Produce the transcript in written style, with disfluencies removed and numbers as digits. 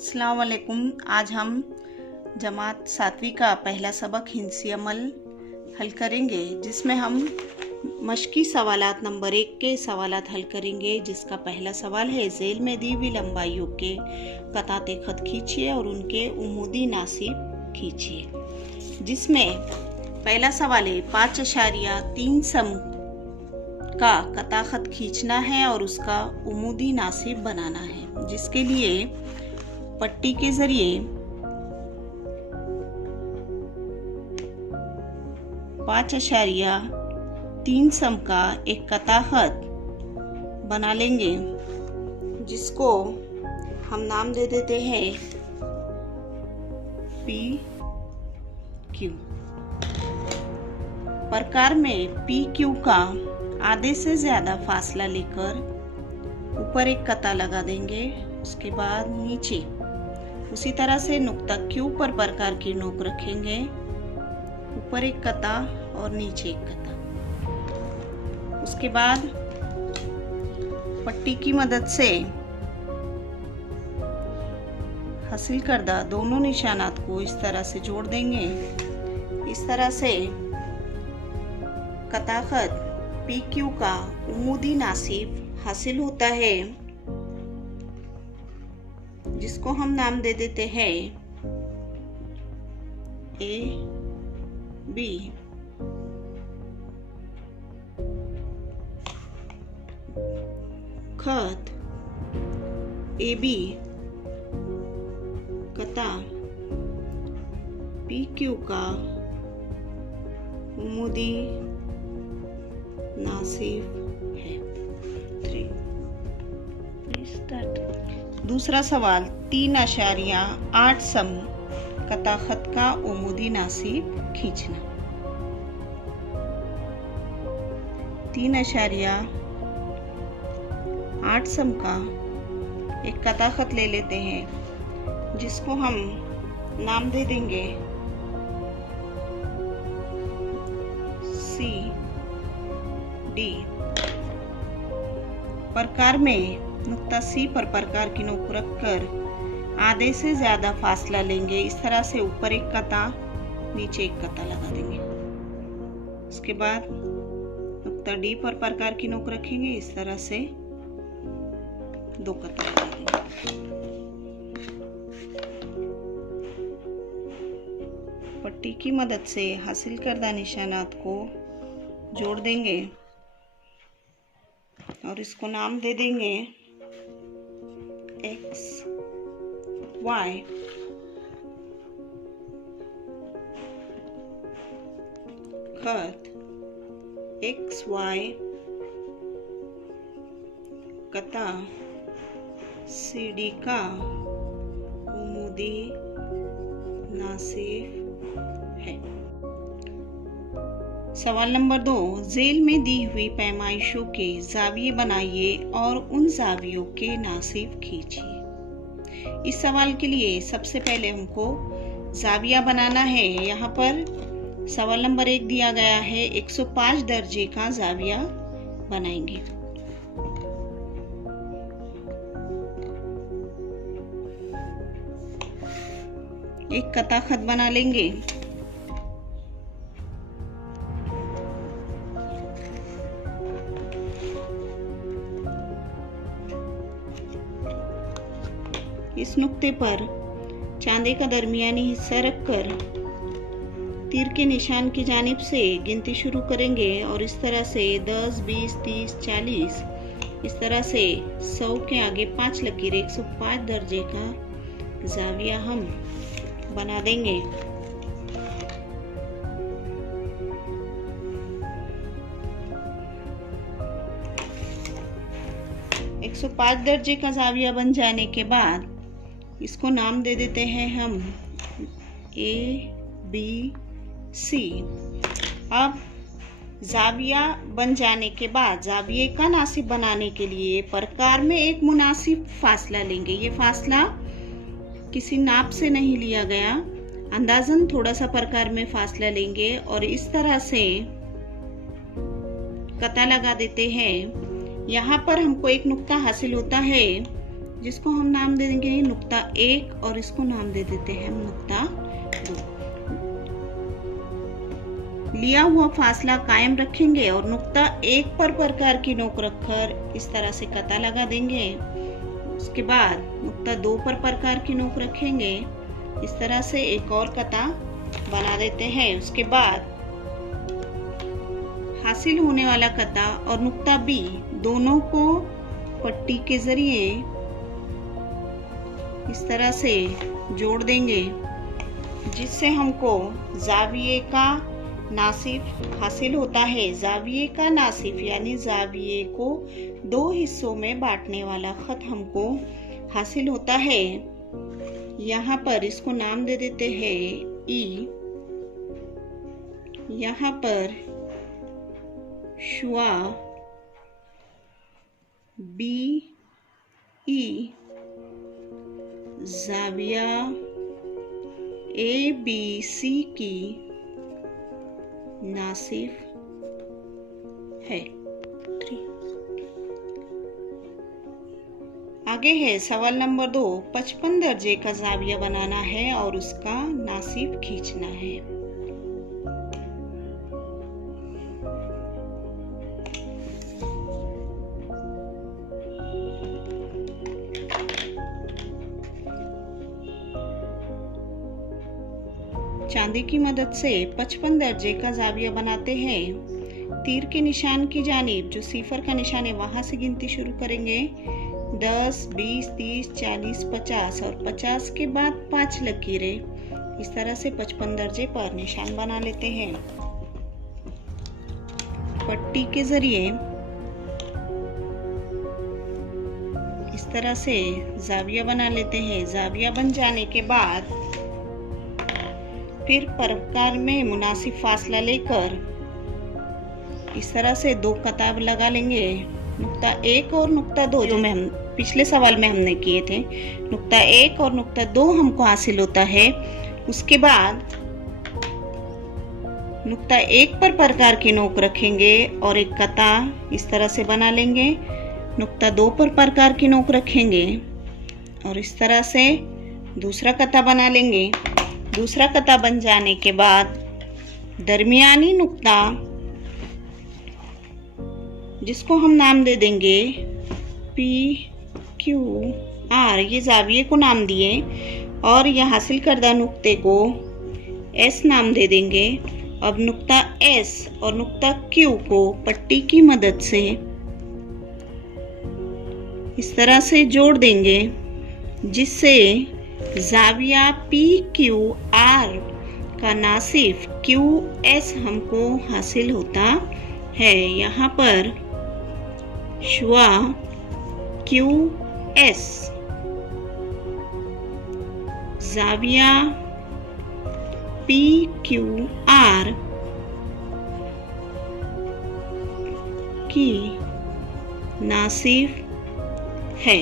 अस्सलाम वालेकुम। आज हम जमात 7वीं का पहला सबक हिंसी अमल हल करेंगे, जिसमें हम मश्की सवालात नंबर 1 के सवालात हल करेंगे। जिसका पहला सवाल है, झेल में दी हुई लंबाइयों के कताते खत खींचिए और उनके उमूदी नासिब खींचिए। जिसमें पहला सवाल है 5.3 सम का कता खत खींचना है और उसका उमूदी नासिब बनाना है। जिसके लिए पट्टी के जरिए 5.3 सम का एक कता खत बना लेंगे, जिसको हम नाम दे देते हैं पी क्यू। प्रकार में पी क्यू का आधे से ज्यादा फासला लेकर ऊपर एक कता लगा देंगे। उसके बाद नीचे उसी तरह से नुक्ता क्यू पर प्रकार की नोक रखेंगे, ऊपर एक कता और नीचे एक कता। उसके बाद पट्टी की मदद से हासिल करदा दोनों निशानात को इस तरह से जोड़ देंगे। इस तरह से कता खत पी क्यू का उमूदी नासिब हासिल होता है, जिसको हम नाम दे देते हैं ए बी। खत ए बी कता पी क्यू का उमूदी नासिब है। 3 दूसरा सवाल 3.8 सम कता खत का उमूदी नासिब खींचना। 3.8 सम का एक कता खत ले लेते हैं, जिसको हम नाम दे देंगे सी डी। प्रकार में नुक्ता सी पर प्रकार की नोक रखकर आधे से ज्यादा फासला लेंगे। इस तरह से ऊपर एक कता नीचे एक कता लगा देंगे। उसके बाद नुक्ता डी पर प्रकार की नोक रखेंगे, इस तरह से 2 कता लगा देंगे। पट्टी की मदद से हासिल करदा निशानात को जोड़ देंगे और इसको नाम दे देंगे एक्स वाई। खत एक्स वाई कता सी डी का उमूदी नासिब है। सवाल नंबर 2, झेल में दी हुई पैमाइशों के जाविये बनाइए और उन जावियों के नासिब खींचिए। इस सवाल के लिए सबसे पहले हमको जाविया बनाना है। यहाँ पर सवाल नंबर 1 दिया गया है, 105 दर्जे का जाविया बनाएंगे। एक कता खत बना लेंगे। इस नुक्ते पर चांदे का दरमियानी हिस्सा रखकर तीर के निशान की जानिब से गिनती शुरू करेंगे और इस तरह से 10, 20, 30, 40 इस तरह से 100 के आगे 5 लकीर 105 दर्जे का जाविया हम बना देंगे। एक 105 दर्जे का जाविया बन जाने के बाद इसको नाम दे देते हैं हम ए बी सी। अब जाविया बन जाने के बाद जाविये का नासिब बनाने के लिए प्रकार में एक मुनासिब फासला लेंगे। ये फासला किसी नाप से नहीं लिया गया, अंदाजन थोड़ा सा प्रकार में फासला लेंगे और इस तरह से कता लगा देते हैं। यहाँ पर हमको एक नुक्ता हासिल होता है जिसको हम नाम दे देंगे नुक्ता 1 और इसको नाम दे देते हैं हम नुक्ता 2। लिया हुआ फासला कायम रखेंगे और नुक्ता 1 पर प्रकार की नोक रखकर इस तरह से कता लगा देंगे। उसके बाद नुक्ता 2 पर प्रकार की नोक रखेंगे, इस तरह से एक और कता बना देते हैं। उसके बाद हासिल होने वाला कता और नुक्ता B दोनों को पट्टी के जरिए इस तरह से जोड़ देंगे, जिससे हमको जाविये का नासिफ हासिल होता है। जाविये का नासिफ यानी जाविये को 2 हिस्सों में बांटने वाला खत हमको हासिल होता है। यहाँ पर इसको नाम दे देते हैं E। यहाँ पर शुआ B E जाविया ABC की नासिफ है। आगे है सवाल नंबर 2। 55 दर्जे का जाविया बनाना है और उसका नासिफ खींचना है। चांदी की मदद से 55 दर्जे का जाविया बनाते हैं। तीर के निशान की जानिब जो सिफर का निशान है वहां से गिनती शुरू करेंगे। 10, 20, 30, 40, 50 और 50 के बाद 5 लकीरें। इस तरह से 55 दर्जे पर निशान बना लेते हैं। पट्टी के जरिए इस तरह से जाविया बना लेते हैं। जाविया बन जाने के बाद फिर प्रकार में मुनासिब फासला लेकर इस तरह से 2 कताब लगा लेंगे। नुक्ता 1 और नुक्ता 2 जो हम पिछले सवाल में हमने किए थे, नुक्ता 1 और नुक्ता 2 हमको हासिल होता है। उसके बाद नुक्ता 1 पर प्रकार की नोक रखेंगे और एक कता इस तरह से बना लेंगे। नुक्ता 2 पर प्रकार की नोक रखेंगे और इस तरह से दूसरा कता बना लेंगे। दूसरा कता बन जाने के बाद दरमियानी नुक्ता, जिसको हम नाम दे देंगे PQR, ये जाविये को नाम दिए, और यह हासिल करदा नुक्ते को S नाम दे देंगे। अब नुक्ता S और नुक्ता Q को पट्टी की मदद से इस तरह से जोड़ देंगे, जिससे जाविया PQR का नासिफ QS हमको हासिल होता है। यहाँ पर शुआ QS जाविया PQR की नासिफ है।